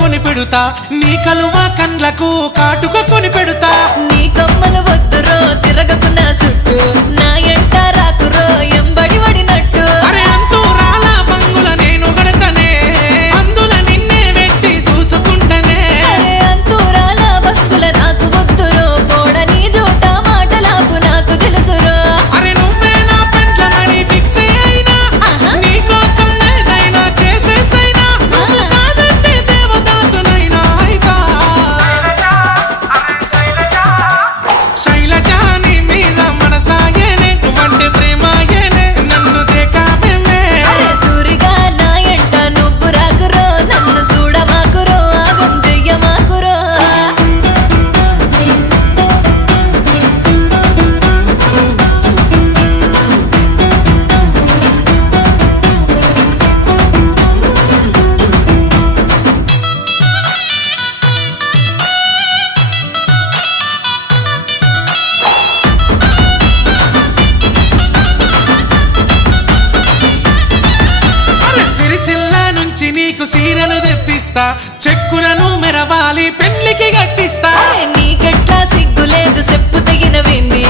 కొని పెడుతా నీ కలువ కండ్లకు కాటుక కొని పెడుతా నీ కమ్మలు వద్దురో తిరగకున్నా చుట్టూ నా ఎంట రాకురో ఎంబడి పడినట్టు అరే అంతూ రాలా బంగుల నేను గడతనే అందుల నిన్నే వెట్టి చూసుకుంటనే అరే అంతూరాల భక్తుల నాకు వద్దురో పోడని జోట మాటలాపు నాకు తెలుసురో అరే నువ్వే నా పెంట్లమని ఫిక్స్ అయినా నీకోసం ఏదైనా చేసేసైనా నువ్వు కాదంటే దేవదాసునైనా అయితా శైలజ నీ మీద మనసాయేనే నువ్వంటే ప్రేమాయేనే నన్ను దేకావేమే అరే సూరిగా నా ఎంట నువ్వు రాకురో నన్ను చూడమాకురో ఆగం చెయ్యమాకురో అరే సిరిసిల్ల నుంచి నీకు సీరలు తెప్పిస్తా చెక్కులను మెరవాలి పెళ్లికి గట్టిస్తా అరే నీకెట్లా సిగ్గులేదు చెప్పు తగినవింది